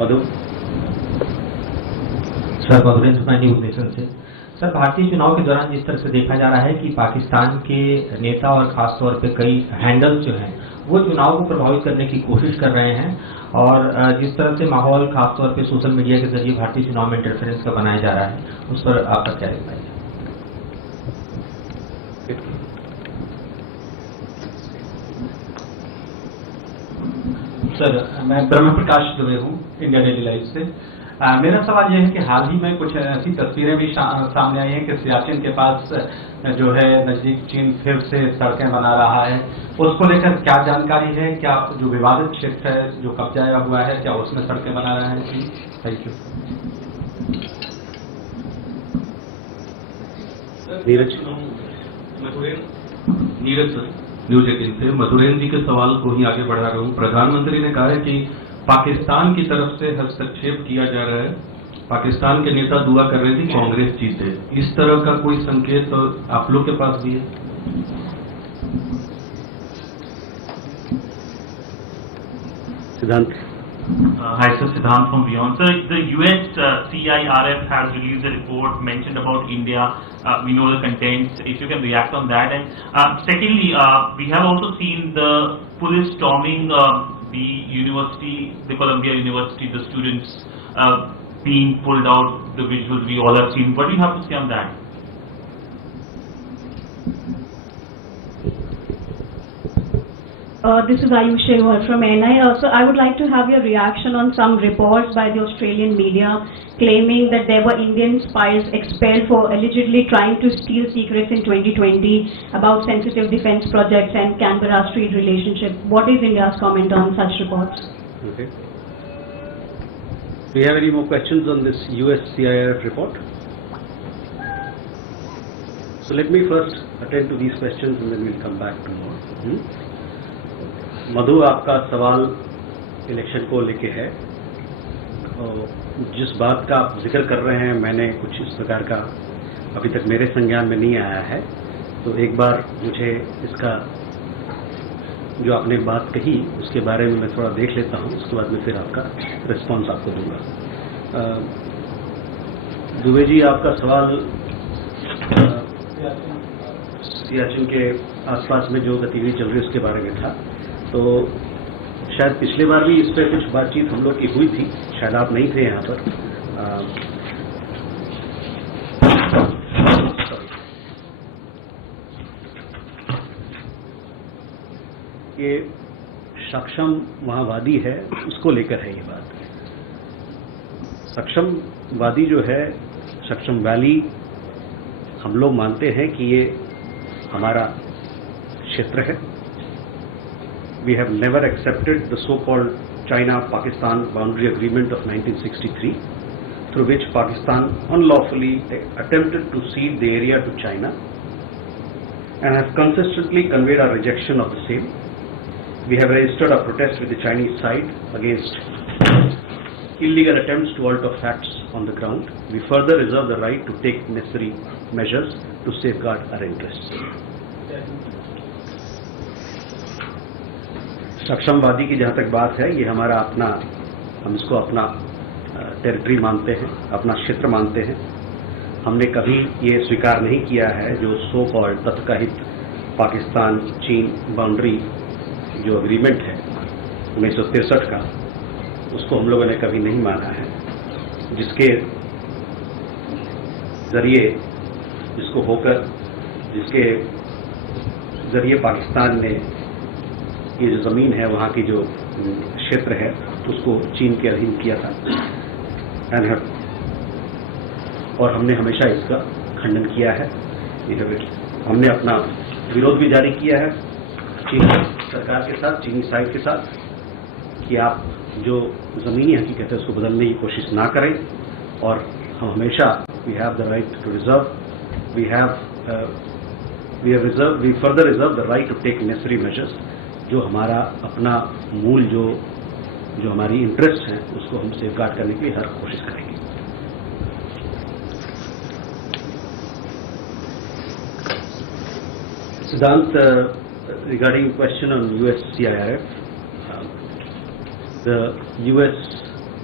मधु। Sir Madhurendra news nation से। Sir, भारतीय चुनाव के दौरान जिस तरह से देखा जा रहा है कि पाकिस्तान के नेता और खास तौर पे कई हैंडल्स जो हैं वो चुनाव को प्रभावित करने की कोशिश कर रहे हैं, और जिस तरह से माहौल खास तौर पे सोशल मीडिया के जरिए भारतीय चुनाव में इंटरफेरेंस का बनाया जा रहा है, उस पर आपका क्या राय है? सर, मैं ब्रह्म प्रकाश दुबे हूँ, इंडिया डेली लाइफ से। मेरा सवाल यह है कि हाल ही में कुछ ऐसी तस्वीरें भी सामने आई हैं कि सियाचिन के पास जो है नजदीक चीन फिर से सड़कें बना रहा है। उसको लेकर क्या जानकारी है? क्या जो विवादित क्षेत्र है जो कब्जा हुआ है, क्या उसमें सड़कें बना रहे हैं चीन? Thank you. नीरज न्यूज 18 से मधुरेंद्र जी के सवाल को ही आगे बढ़ा रहा हूँ। प्रधानमंत्री ने कहा है कि पाकिस्तान की तरफ से हस्तक्षेप किया जा रहा है, पाकिस्तान के नेता दुआ कर रहे थे कांग्रेस जीते। इस तरह का कोई संकेत आप लोग के पास भी है? सिद्धांत। Hi sir, Siddhant from Beyond. Sir, the US CIRF has released a report mentioned about India. We know the contents. If you can react on that. And secondly, we have also seen the police storming the university, the Columbia University, the students being pulled out. The visuals we all have seen. What do you have to say on that? This is Ayush Shehwal from NI. So I would like to have your reaction on some reports by the Australian media claiming that there were Indian spies expelled for allegedly trying to steal secrets in 2020 about sensitive defense projects and Canberra-Street relationship. What is India's comment on such reports? Okay. Do you have any more questions on this US CIRF report? So let me first attend to these questions and then we'll come back to more. मधु, आपका सवाल election को लेके है। जिस बात का आप जिक्र कर रहे हैं, मैंने कुछ इस प्रकार का अभी तक मेरे संज्ञान में नहीं आया है, तो एक बार मुझे इसका जो आपने बात कही उसके बारे में मैं थोड़ा देख लेता हूं, उसके बाद में फिर आपका रिस्पांस आपको दूंगा। दुबे जी, आपका सवाल सियाचिन के आसपास में जो गतिविधि चल रही है उसके बारे में था। तो शायद पिछले बार भी इस पर कुछ बातचीत हम लोग की हुई थी, शायद आप नहीं थे यहाँ पर। ये सक्षम माओवादी है, उसको लेकर है ये बात। सक्षमवादी जो है, सक्षम वैली, हम लोग मानते हैं कि ये हमारा क्षेत्र है। We have never accepted the so-called China-Pakistan boundary agreement of 1963, through which Pakistan unlawfully attempted to cede the area to China, and have consistently conveyed our rejection of the same. We have registered our protest with the Chinese side against illegal attempts to alter facts on the ground. We further reserve the right to take necessary measures to safeguard our interests. सक्षमवादी की जहाँ तक बात है, ये हमारा अपना, हम इसको अपना टेरिटरी मानते हैं, अपना क्षेत्र मानते हैं। हमने कभी ये स्वीकार नहीं किया है जो सो कॉल्ड तथाकथित पाकिस्तान चीन बाउंड्री जो एग्रीमेंट है 1963 का, उसको हम लोगों ने कभी नहीं माना है, जिसके जरिए जिसके जरिए पाकिस्तान ने ये जो ज़मीन है, वहाँ की जो क्षेत्र है, उसको चीन के अधीन किया था। और हमने हमेशा इसका खंडन किया है। हमने अपना विरोध भी जारी किया है चीन सरकार के साथ, चीनी साइड के साथ, कि आप जो ज़मीनी हकीकत है उसको बदलने की कोशिश ना करें। और हम हमेशा we have the right to reserve, we further reserve the right to take necessary measures. जो हमारा अपना मूल जो हमारी इंटरेस्ट हैं, उसको हम सेफगार्ड करने की हर कोशिश करेंगे। Siddhant, regarding question on US CIRF, the US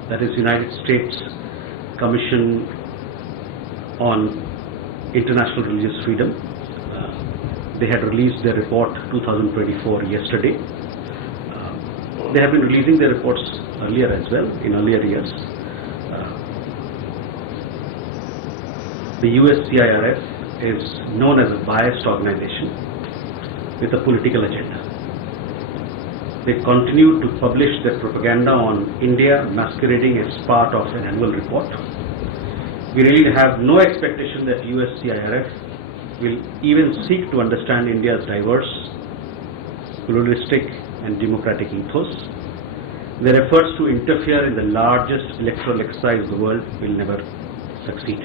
that is United States Commission on International Religious Freedom. They had released their report 2024 yesterday. They have been releasing their reports earlier as well, in earlier years. The USCIRF is known as a biased organization with a political agenda. They continue to publish their propaganda on India masquerading as part of an annual report. We really have no expectation that USCIRF will even seek to understand India's diverse, pluralistic and democratic ethos. Their efforts to interfere in the largest electoral exercise in the world will never succeed.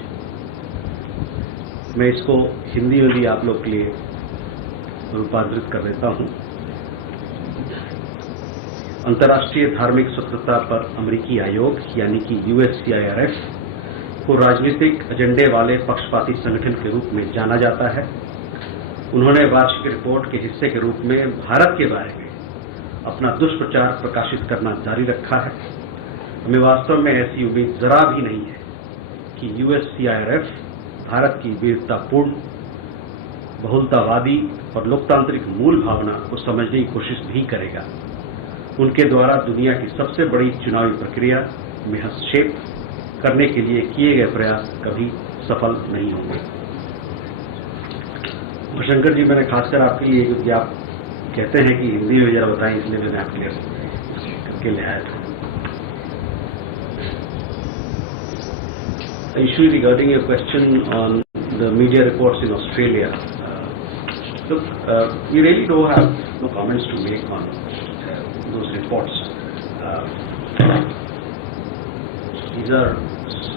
मैं इसको हिंदी में भी आप लोग के लिए रूपांतरित कर देता हूँ। अंतर्राष्ट्रीय धार्मिक स्वतंत्रता पर अमेरिकी आयोग यानी कि USCIRF को राजनीतिक एजेंडे वाले पक्षपाती संगठन के रूप में जाना जाता है। उन्होंने वार्षिक रिपोर्ट के हिस्से के रूप में भारत के बारे में अपना दुष्प्रचार प्रकाशित करना जारी रखा है। हमें वास्तव में ऐसी उम्मीद जरा भी नहीं है कि USCIRF भारत की वीरतापूर्ण, बहुलतावादी और लोकतांत्रिक मूल भावना को समझने की कोशिश भी करेगा। उनके द्वारा दुनिया की सबसे बड़ी चुनावी प्रक्रिया में हस्तक्षेप करने के लिए किए गए प्रयास कभी सफल नहीं होंगे। शंकर जी, मैंने खासकर आपके लिए, क्योंकि आप कहते हैं कि हिंदी में जरा बताएं, इसलिए मैंने आपके लिए करके ले आया था। Issue regarding your question on the media reports in Australia. Look, we really don't have no comments to make on those reports.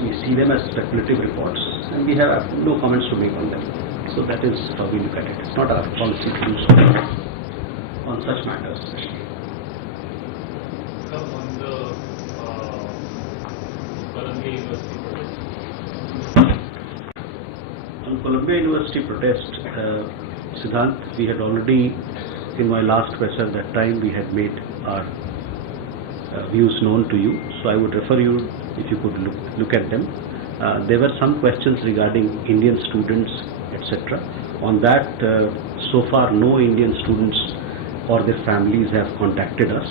We see them as speculative reports, and we have no comments to make on them. So that is how we look at it. It's not our policy to do so on such matters, especially. On the Columbia University protest. On Columbia University protest, Siddhant, we had already, in my last question at that time, we had made our views known to you. So I would refer you, if you could look at them. There were some questions regarding Indian students, etc. On that, so far no Indian students or their families have contacted us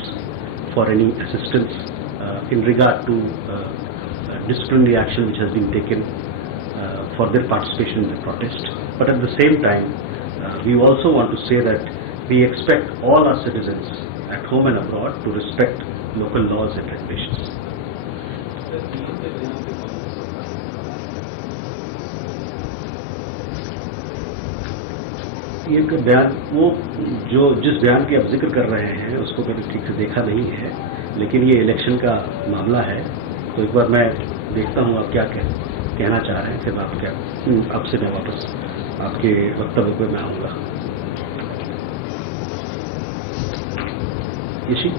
for any assistance in regard to disciplinary action which has been taken for their participation in the protest. But at the same time, we also want to say that we expect all our citizens at home and abroad to respect local laws and regulations. ये बयान, वो जो जिस बयान की आप जिक्र कर रहे हैं उसको मैंने ठीक से देखा नहीं है, लेकिन ये इलेक्शन का मामला है, तो एक बार मैं देखता हूँ आप क्या कहना चाह रहे हैं, फिर आपसे मैं वापस आपके वक्तव्य पे मैं आऊँगा। Yeshi?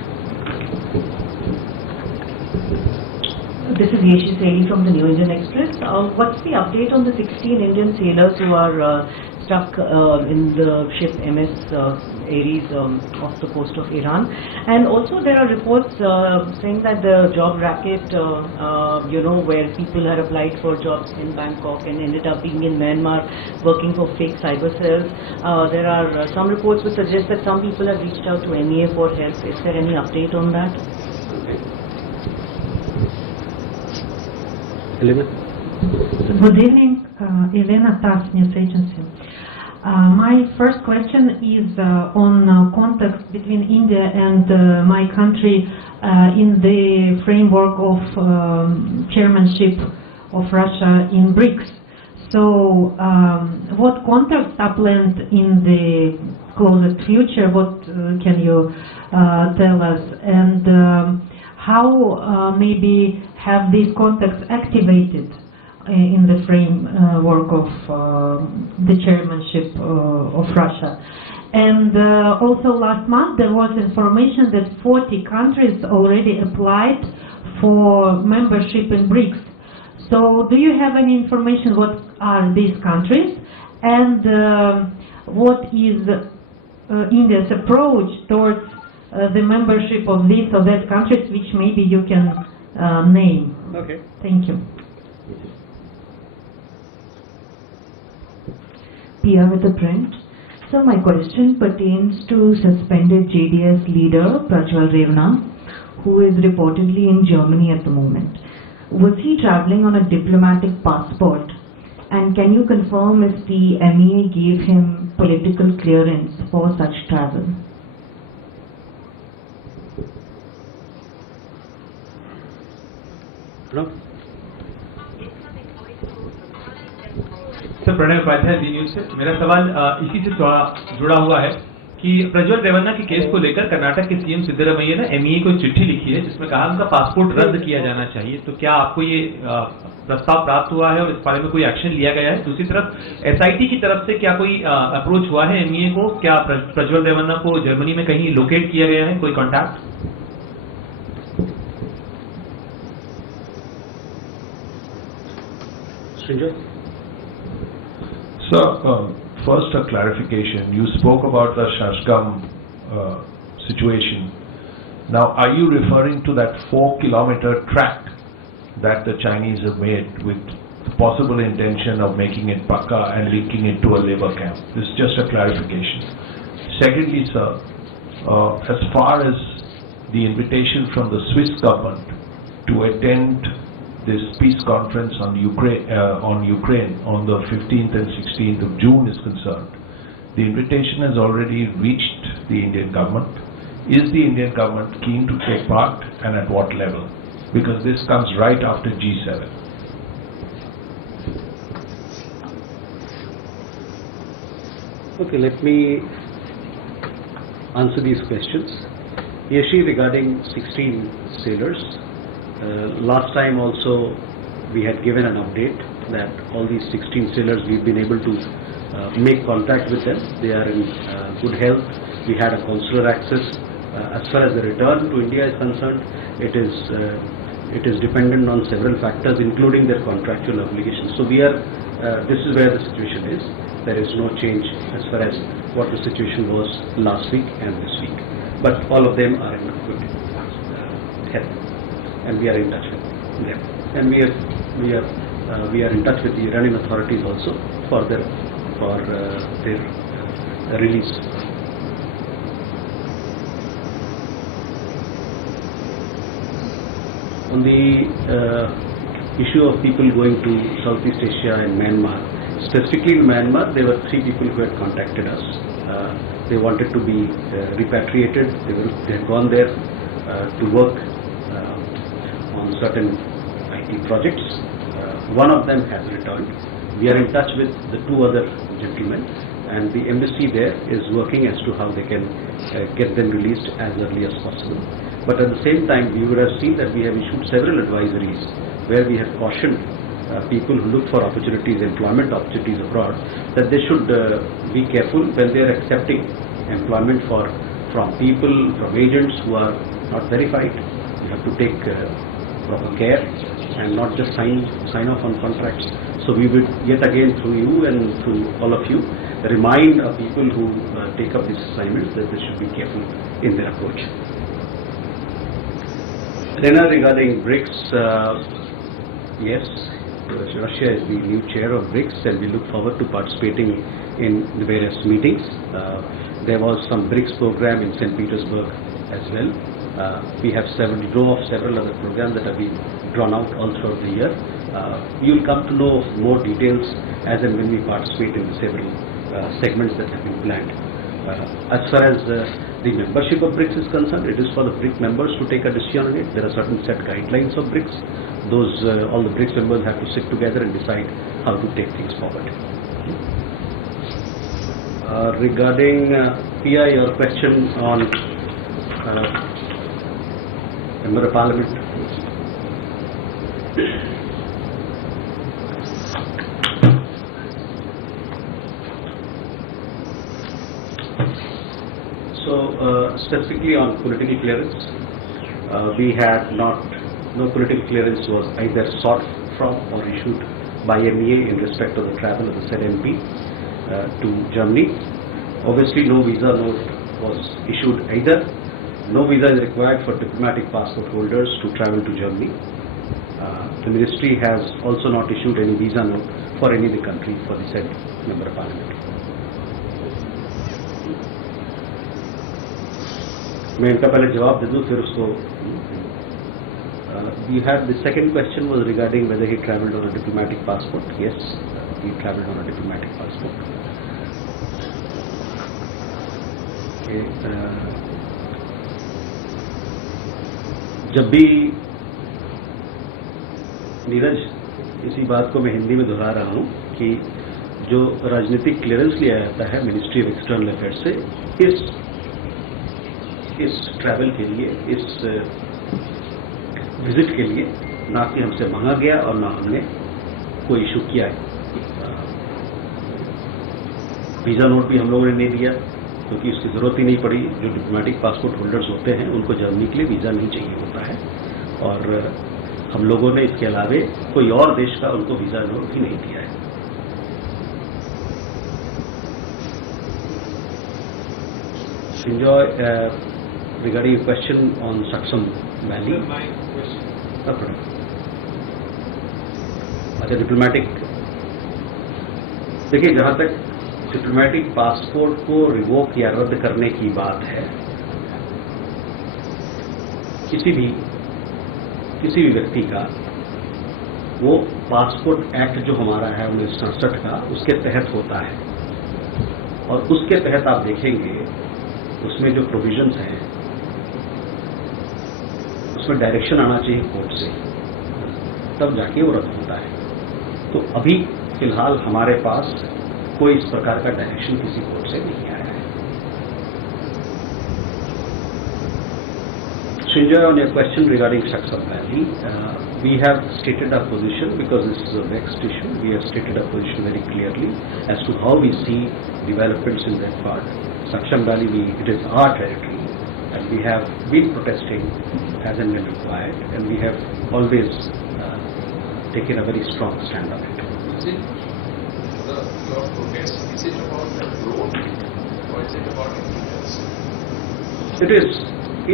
This is Yeshi Saini from the New Indian Express. What's the update on the 16 Indian sailors who are stuck in the ship MS Aries off the coast of Iran? And also there are reports saying that the job racket, where people had applied for jobs in Bangkok and ended up being in Myanmar working for fake cyber cells. There are some reports which suggest that some people have reached out to MEA for help. Is there any update on that? Good evening, Elena Tass, News Agency. My first question is on context between India and my country in the framework of chairmanship of Russia in BRICS. So, what contacts are planned in the closest future? What can you tell us? And how maybe have these contacts activated in the framework of the chairmanship of Russia? And also last month there was information that 40 countries already applied for membership in BRICS. So do you have any information what are these countries, and what is India's approach towards the membership of these or that countries, which maybe you can name. Okay. Thank you. Pia with the print. So my question pertains to suspended JDS leader Prajwal Revna, who is reportedly in Germany at the moment. Was he traveling on a diplomatic passport? And can you confirm if the MEA gave him political clearance for such travel? No? Sir Pranay Upadhyay D News से मेरा सवाल इसी से जुड़ा हुआ है कि प्रज्वल रेवन्ना के केस को लेकर कर्नाटक के सीएम सिद्धरामैया ने MEA को चिट्ठी लिखी है जिसमें कहा उनका पासपोर्ट रद्द किया जाना चाहिए। तो क्या आपको ये प्रस्ताव प्राप्त हुआ है और इस बारे में कोई एक्शन लिया गया है? दूसरी तरफ SIT की तरफ से क्या कोई अप्रोच हुआ है MEA को? क्या प्रज्वल रेवन्ना को जर्मनी में कहीं लोकेट किया गया है, कोई contact? Sir, first a clarification. You spoke about the Shashgam situation. Now, are you referring to that 4-kilometer track that the Chinese have made with possible intention of making it Pakka and linking it to a labor camp? This is just a clarification. Secondly, sir, as far as the invitation from the Swiss government to attend this peace conference on Ukraine on the 15th and 16th of June is concerned, the invitation has already reached the Indian government. Is the Indian government keen to take part, and at what level? Because this comes right after G7. Okay, let me answer these questions. Yeshi, regarding 16 sailors, last time also we had given an update that all these 16 sailors, we've been able to make contact with them. They are in good health. We had a consular access. As far as the return to India is concerned, it is dependent on several factors, including their contractual obligations. So we are, this is where the situation is. There is no change as far as what the situation was last week and this week. But all of them are in good health, and we are in touch with them. And we are in touch with the Iranian authorities also for their release. On the issue of people going to Southeast Asia and Myanmar, specifically in Myanmar, there were 3 people who had contacted us. They wanted to be repatriated. They had gone there to work on certain IT projects. One of them has returned. We are in touch with the 2 other gentlemen, and the embassy there is working as to how they can get them released as early as possible. But at the same time, we would have seen that we have issued several advisories where we have cautioned people who look for opportunities, employment opportunities abroad, that they should be careful when they are accepting employment from people, from agents who are not verified. You have to take proper care and not just sign off on contracts. So we would yet again, through you and through all of you, remind people who take up these assignments that they should be careful in their approach. Then regarding BRICS, yes, Russia is the new chair of BRICS, and we look forward to participating in the various meetings. There was some BRICS program in St. Petersburg as well. We have several other programs that have been drawn out all throughout the year. You will come to know more details as and when we participate in the several segments that have been planned. As far as the membership of BRICS is concerned, it is for the BRICS members to take a decision on it. There are certain set guidelines of BRICS. Those all the BRICS members have to sit together and decide how to take things forward. Regarding Pia, your question on Member of Parliament. So specifically on political clearance, we had no political clearance was either sought from or issued by MEA in respect of the travel of the said MP to Germany. Obviously no visa note was issued either, No visa is required for diplomatic passport holders to travel to Germany. The ministry has also not issued any visa note for any of the country for the said member of parliament. मैं इनका पहले जवाब दे दूं फिर उसको. You had the second question was regarding whether he travelled on a diplomatic passport. Yes, he travelled on a diplomatic passport. Okay, जब भी नीरज इसी बात को मैं हिंदी में दोहरा रहा हूं कि जो राजनीतिक क्लियरेंस लिया जाता है मिनिस्ट्री ऑफ एक्सटर्नल अफेयर्स से इस ट्रैवल के लिए, इस विजिट के लिए ना कि हमसे मांगा गया और ना हमने कोई इशू किया है. वीजा नोट भी हम लोगों ने नहीं दिया क्योंकि उसकी जरूरत ही नहीं पड़ी. जो डिप्लोमेटिक पासपोर्ट होल्डर्स होते हैं उनको जर्मनी के लिए वीजा नहीं चाहिए होता है और हम लोगों ने इसके अलावे कोई और देश का उनको वीजा नोट भी नहीं दिया है. Enjoy regarding your question on Saksam Valley. अच्छा, डिप्लोमेटिक, देखिए जहां तक डिप्लोमेटिक पासपोर्ट को रिवोक या रद्द करने की बात है, किसी भी व्यक्ति का वो पासपोर्ट एक्ट जो हमारा है 1967 का उसके तहत होता है और उसके तहत आप देखेंगे उसमें जो प्रोविजंस हैं उसमें डायरेक्शन आना चाहिए कोर्ट से, तब जाके वो रद्द होता है. तो अभी फिलहाल हमारे पास कोई इस प्रकार का डायरेक्शन किसी कोर्ट से नहीं आया है. Shinjoy, on your question regarding Saksam Valley, we have stated our position because this is a vexed issue. We have stated our position very clearly as to how we see developments in that part. Saksam Valley, it is our territory and we have been protesting as and when required and we have always taken a very strong stand on it. Is it your protest, is it about the road or is it about anything else? It is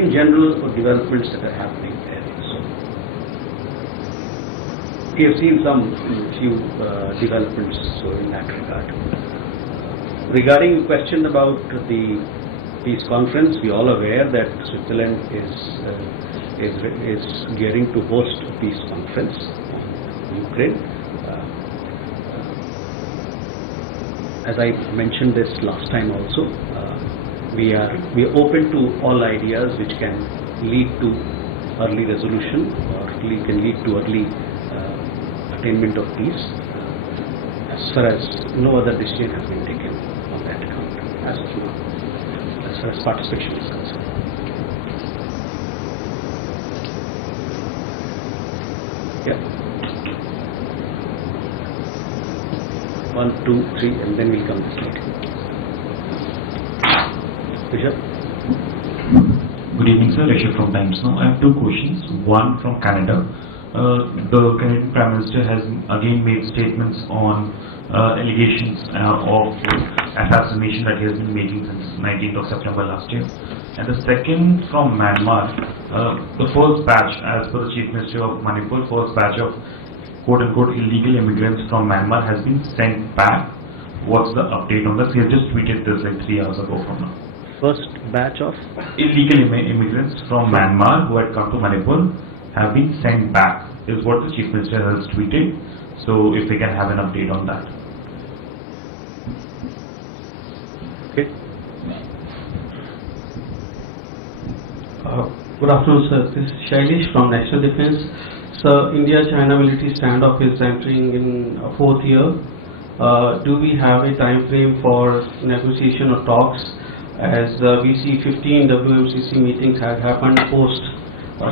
in general developments that are happening there. So we have seen some few developments in that regard. Regarding the question about the peace conference, we are all aware that Switzerland is gearing to host a peace conference on Ukraine. As I mentioned this last time also, we are open to all ideas which can lead to early resolution or can lead to early attainment of peace. As far as no other decision has been taken on that account as of now, as far as participation is concerned. Yeah. 1, 2, 3, and then we'll come to this meeting. Bishop. Good evening, sir. Rishabh from Times Now. I have two questions. One from Canada. The Canadian Prime Minister has again made statements on allegations of assassination that he has been making since 19th of September last year. And the second from Myanmar, the first batch, as per the Chief Minister of Manipur, first batch of quote-unquote illegal immigrants from Myanmar has been sent back. What's the update on this? He has just tweeted this like 3 hours ago from now. First batch of illegal immigrants from Myanmar who had come to Manipur have been sent back, is what the Chief Minister has tweeted. So if we can have an update on that. Okay. Good afternoon, sir. This is Shailesh from National Defense. Sir, India-China military standoff is entering in 4th year. Do we have a time frame for negotiation or talks? As we see 15 WMCC meetings have happened post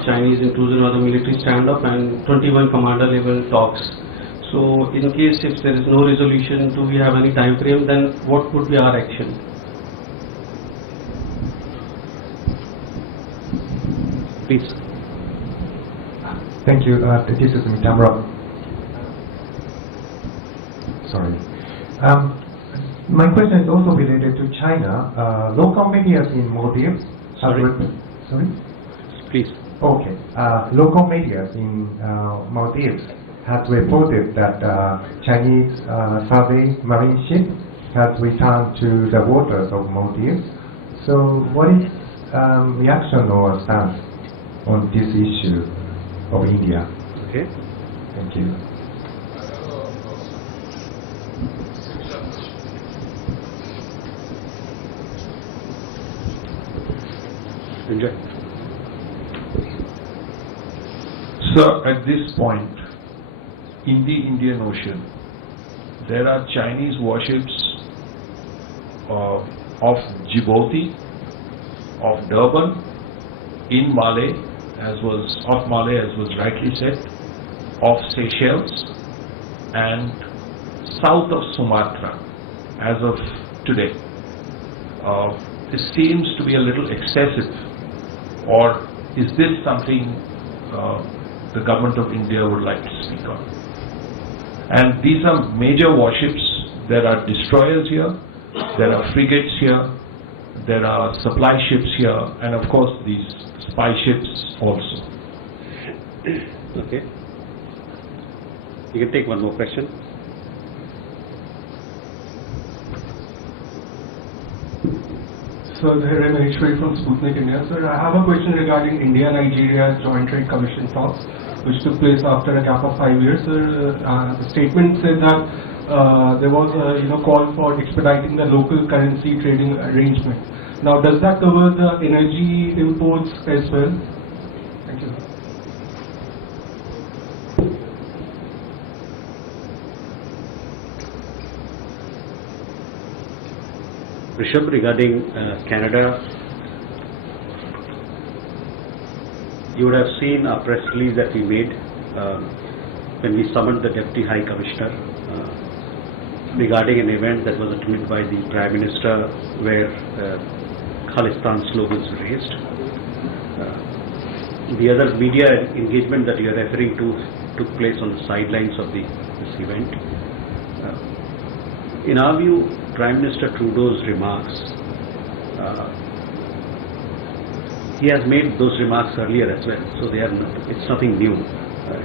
Chinese intrusion or the military standoff and 21 commander level talks. So in case if there is no resolution, do we have any time frame, then what would be our action? Please. Thank you. This is Mitamra. Sorry. My question is also related to China. Local media in Maldives. Sorry? Please. Okay. Local media in Maldives has reported that Chinese submarine ship has returned to the waters of Maldives. So what is reaction or stance on this issue of India? Okay. Thank you. Enjoy. Sir, at this point, in the Indian Ocean, there are Chinese warships of Djibouti, of Durban, in Malé, as was rightly said, of Seychelles, and south of Sumatra, as of today. This seems to be a little excessive, or is this something the government of India would like to speak on? And these are major warships. There are destroyers here, there are frigates here, there are supply ships here, and of course these spy ships also. Okay. You can take one more question. Sir, Randhir Jaiswal from Sputnik India. Sir, I have a question regarding India-Nigeria Joint Trade Commission talks, which took place after a gap of 5 years. Sir, the statement said that there was a call for expediting the local currency trading arrangement. Now, does that cover the energy imports as well? Thank you. Rishabh, regarding Canada, you would have seen a press release that we made when we summoned the Deputy High Commissioner regarding an event that was attended by the Prime Minister where Khalistan slogans were raised. The other media engagement that you are referring to took place on the sidelines of this event. In our view, Prime Minister Trudeau's remarks, he has made those remarks earlier as well, so it's nothing new.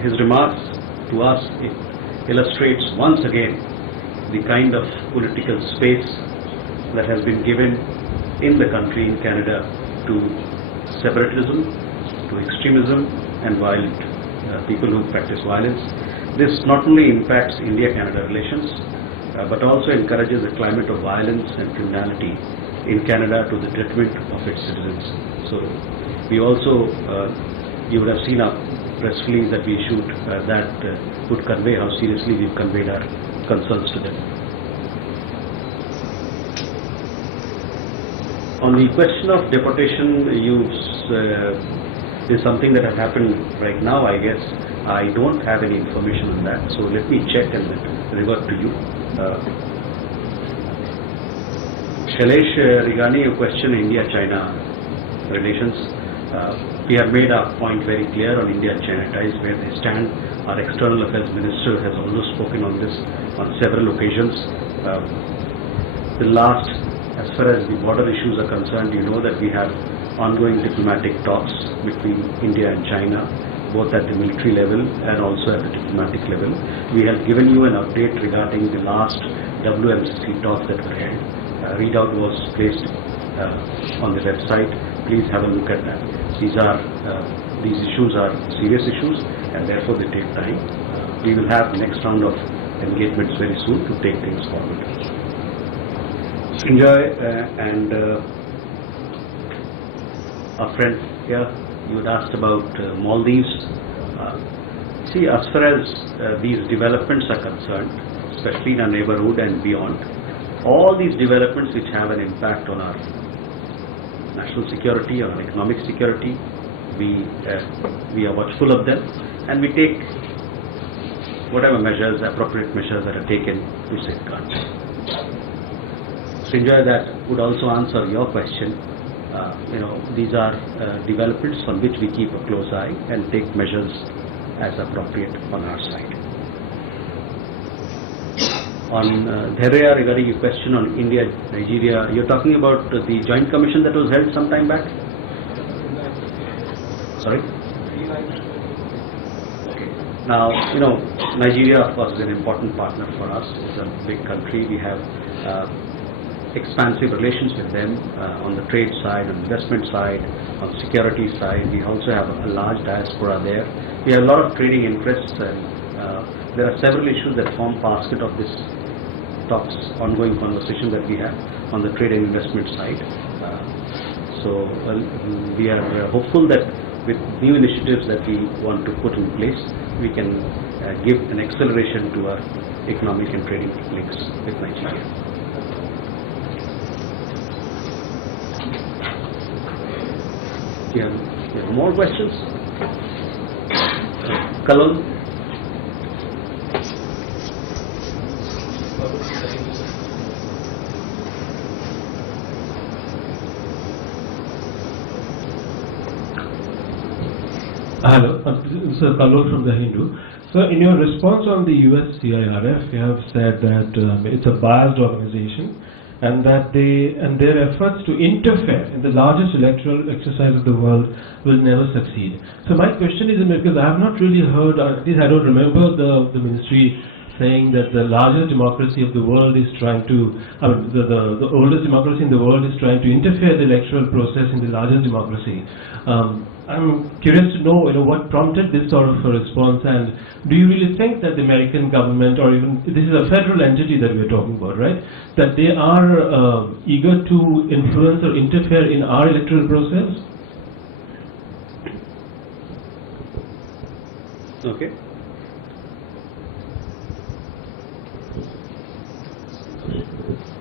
His remarks to us illustrates once again the kind of political space that has been given in the country, in Canada, to separatism, to extremism and violent people who practice violence. This not only impacts India-Canada relations, but also encourages a climate of violence and criminality in Canada to the detriment of its citizens. So we also, you would have seen a press release that we issued that would convey how seriously we've conveyed our concerns to them. On the question of deportation, is something that has happened right now, I guess. I don't have any information on that, so let me check and revert to you. Shailesh, regarding your question, India-China relations, we have made our point very clear on India-China ties, where they stand. Our External Affairs Minister has also spoken on this on several occasions. As far as the border issues are concerned, you know that we have ongoing diplomatic talks between India and China, both at the military level and also at the diplomatic level. We have given you an update regarding the last WMCC talks that were held. Readout was placed on the website. Please have a look at that. These issues are serious issues, and therefore they take time. We will have the next round of engagements very soon to take things forward. Sanjay and our friend here, you had asked about Maldives. See, as far as these developments are concerned, especially in our neighborhood and beyond, all these developments which have an impact on our national security, on our economic security, we are watchful of them, and we take whatever measures, appropriate measures that are taken to safeguard. Sanjay, that would also answer your question. These are developments on which we keep a close eye and take measures as appropriate on our side. On Dhairya, regarding your question on India, Nigeria, you're talking about the joint commission that was held some time back? Okay. Now, Nigeria, of course, is an important partner for us. It's a big country. We have expansive relations with them on the trade side, on the investment side, on the security side. We also have a large diaspora there. We have a lot of trading interests, and there are several issues that form basket of this ongoing conversation that we have on the trade and investment side. So we are hopeful that with new initiatives that we want to put in place, we can give an acceleration to our economic and trading links with Nigeria. Do you have more questions? Kalon? Hello, this is Kalon from The Hindu. So in your response on the US CIRF, you have said that it's a biased organization and that their efforts to interfere in the largest electoral exercise of the world will never succeed. So my question is, because I have not really heard, at least I don't remember the ministry saying that the largest democracy of the world is trying to, the oldest democracy in the world is trying to interfere in the electoral process in the largest democracy. I'm curious to know, what prompted this sort of a response, and do you really think that the American government, or even, this is a federal entity that we're talking about, right, that they are eager to influence or interfere in our electoral process? Okay.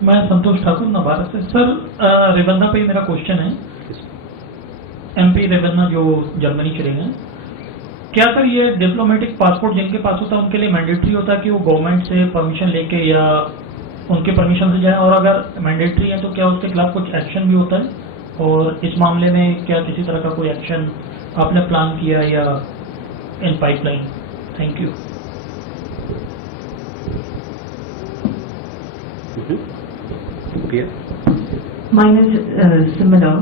मैं संतोष ठाकुर नवादा से। Sir, Revanna पे मेरा question है। MP Revanna जो Germany चले गए, क्या sir ये डिप्लोमेटिक पासपोर्ट जिनके पास होता है उनके लिए मैंडेटरी होता है कि वो गवर्नमेंट से परमिशन लेके या उनके परमिशन से जाए, और अगर मैंडेटरी है तो क्या उसके खिलाफ कुछ एक्शन भी होता है, और इस मामले में क्या किसी तरह का कोई एक्शन आपने प्लान किया या in pipeline? Thank you. Mine is similar.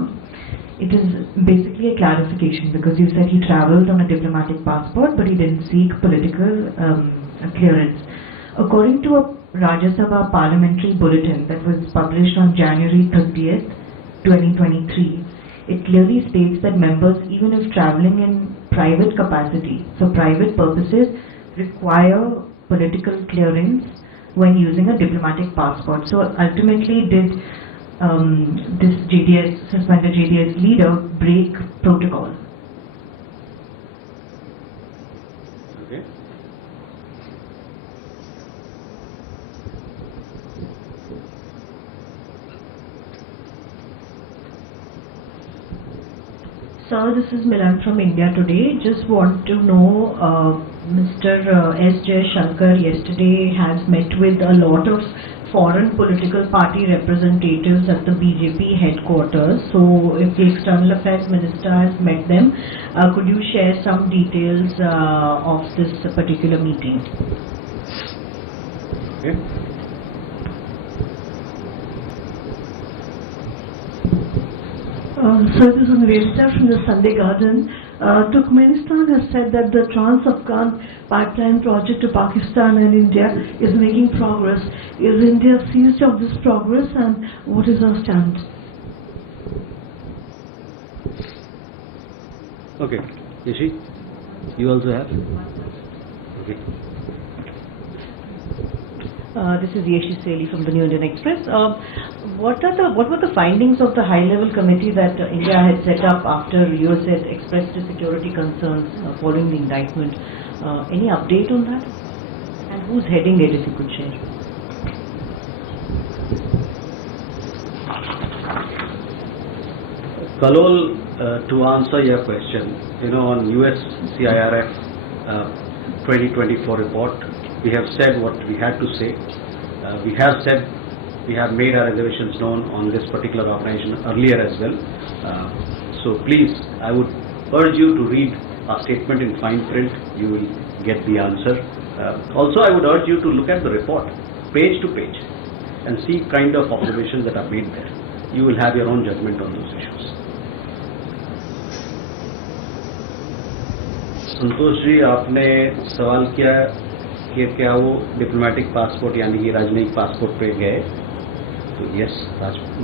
It is basically a clarification, because you said he travelled on a diplomatic passport but he didn't seek political clearance. According to a Rajya Sabha parliamentary bulletin that was published on January 30th, 2023, it clearly states that members, even if travelling in private capacity, for private purposes, require political clearance when using a diplomatic passport. So ultimately, did this suspended JDS leader break protocol? Okay. Sir, this is Milan from India Today. Just want to know, Mr. S. Jaishankar yesterday has met with a lot of foreign political party representatives at the BJP headquarters. So if the External Affairs Minister has met them, could you share some details of this particular meeting? Okay. So this is Niveta from the Sunday Garden. Turkmenistan has said that the Trans-Afghan pipeline project to Pakistan and India is making progress. Is India seized of this progress, and what is our stand? Okay. Yeshi, you also have? Okay. This is Yeshi Seli from the New Indian Express. What were the findings of the high-level committee that India had set up after US had expressed its security concerns following the indictment? Any update on that? And who's heading it, if you could share? Kalol, to answer your question, on US CIRF 2024 report, we have said what we had to say. We have said we have made our reservations known on this particular organization earlier as well. So please, I would urge you to read our statement in fine print. You will get the answer. Also, I would urge you to look at the report, page to page, and see kind of observations that are made there. You will have your own judgment on those issues. Santosh ji, आपने सवाल किया कि क्या वो diplomatic passport यानी कि राजनयिक passport पे गए, तो यस,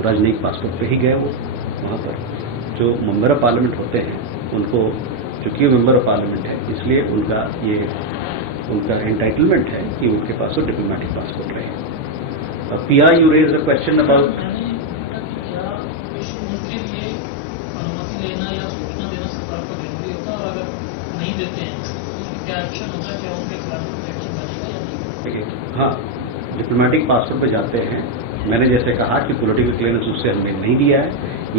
राजनयिक पासपोर्ट पे ही गए वो। वहाँ पर जो मेंबर ऑफ पार्लियामेंट होते हैं उनको, चूंकि वो मेंबर ऑफ पार्लियामेंट है, इसलिए उनका एंटाइटलमेंट है कि उनके पास वो डिप्लोमेटिक पासपोर्ट रहे। Piya, you raise a question about हाँ, डिप्लोमेटिक पासपोर्ट पे जाते हैं। मैंने जैसे कहा कि पॉलिटिकल क्लियरेंस उससे हमने नहीं दिया है।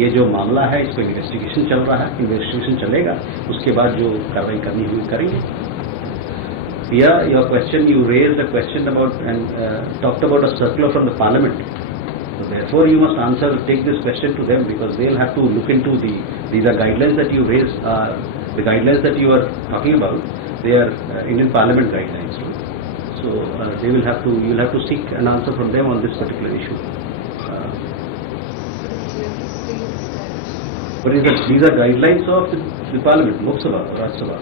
ये जो मामला है इस पर इन्वेस्टिगेशन चल रहा है, इन्वेस्टिगेशन चलेगा, उसके बाद जो कार्रवाई करनी हुई करेंगे। Piya, your question, you raise the question about and talked about a circular from the parliament, so therefore you must answer, take this question to them, because they'll have to look into these are guidelines that you raise, the guidelines that you are talking about, they are Indian Parliament guidelines. So you'll have to seek an answer from them on this particular issue. But these are guidelines of the Parliament, Lok Sabha, Raj Sabha,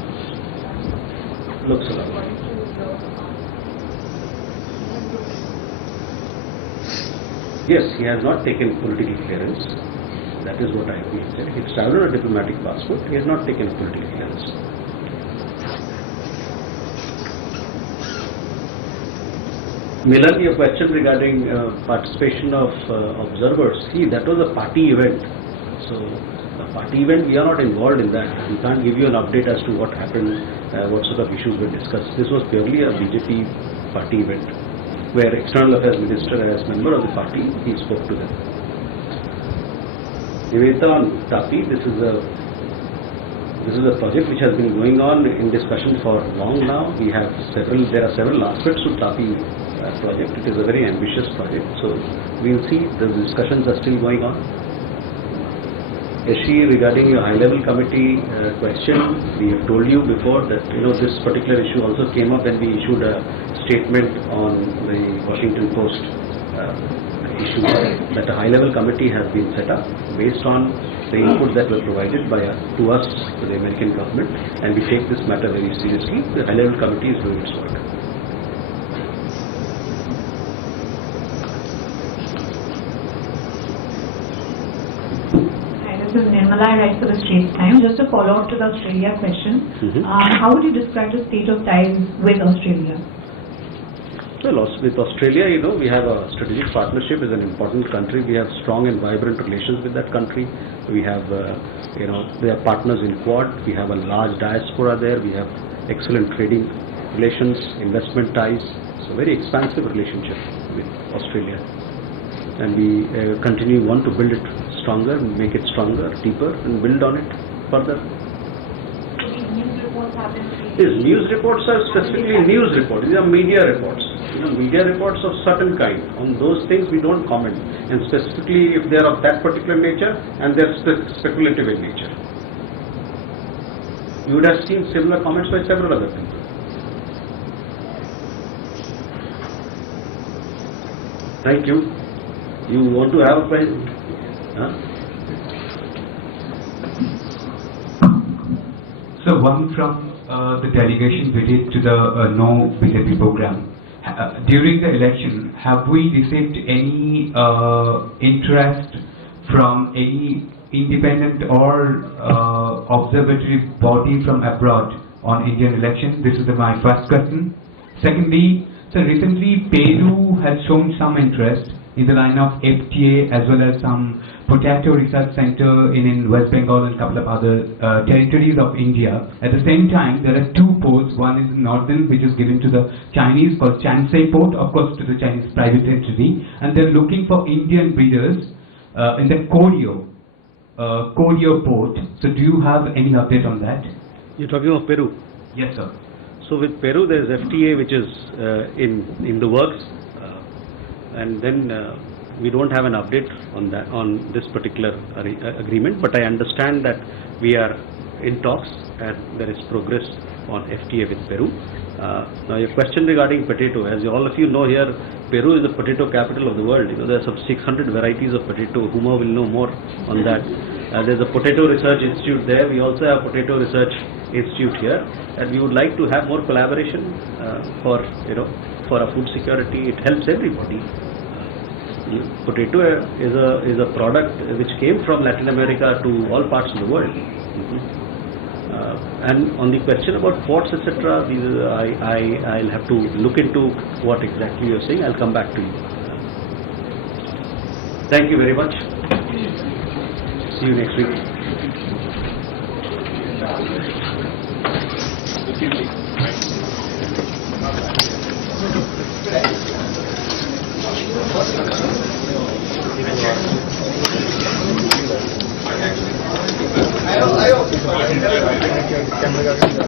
Lok Sabha. Yes, he has not taken political clearance. That is what I have said. He traveled on a diplomatic passport. He has not taken political clearance. Milan, your question regarding participation of observers, see, that was a party event. So, a party event, we are not involved in that. We can't give you an update as to what happened, what sort of issues were discussed. This was purely a BJP party event, where External Affairs Minister, as member of the party, he spoke to them. Nivedita on TAPI, this is a project which has been going on in discussion for long now. There are several aspects to TAPI project. It is a very ambitious project, so we will see. The discussions are still going on. Yashi, regarding your high-level committee question, we have told you before that this particular issue also came up when we issued a statement on the Washington Post issue, that a high-level committee has been set up based on the input that were provided to us, to the American government, and we take this matter very seriously. The high-level committee is doing its work. This is Nirmala, I write for the Straits Times. Just a follow-up to the Australia question. How would you describe the state of ties with Australia? Well, with Australia, we have a strategic partnership. It's an important country. We have strong and vibrant relations with that country. We have, they are partners in Quad. We have a large diaspora there. We have excellent trading relations, investment ties. It's a very expansive relationship with Australia. And we want to build it stronger, make it stronger, deeper, and build on it further. These news reports are specifically news reports. These are media reports. Media reports of certain kind. On those things we don't comment. And specifically if they are of that particular nature and they are speculative in nature. You would have seen similar comments by several other people. Thank you. You want to have a question? So one from the delegation related to the No BJP program. During the election, have we received any interest from any independent or observatory body from abroad on Indian election? This is my first question. Secondly, so recently Peru has shown some interest in the line of FTA as well as some potato research center in West Bengal and a couple of other territories of India. At the same time, there are two ports. One is in northern, which is given to the Chinese, called Chansei Port, of course to the Chinese private entity, and they're looking for Indian bidders in the Koryo port. So do you have any update on that? You're talking of Peru? Yes, sir. So with Peru, there is FTA which is in the works. And then we don't have an update on this particular agreement, but I understand that we are in talks and there is progress on FTA with Peru. Now your question regarding potato, as all of you know here, Peru is the potato capital of the world. There are some 600 varieties of potato. Huma will know more on that. There's a Potato Research Institute there. We also have Potato Research Institute here, and we would like to have more collaboration for a food security. It helps everybody. Potato is a product which came from Latin America to all parts of the world. And on the question about ports, etc., I'll have to look into what exactly you're saying. I'll come back to you. Thank you very much. See you next week.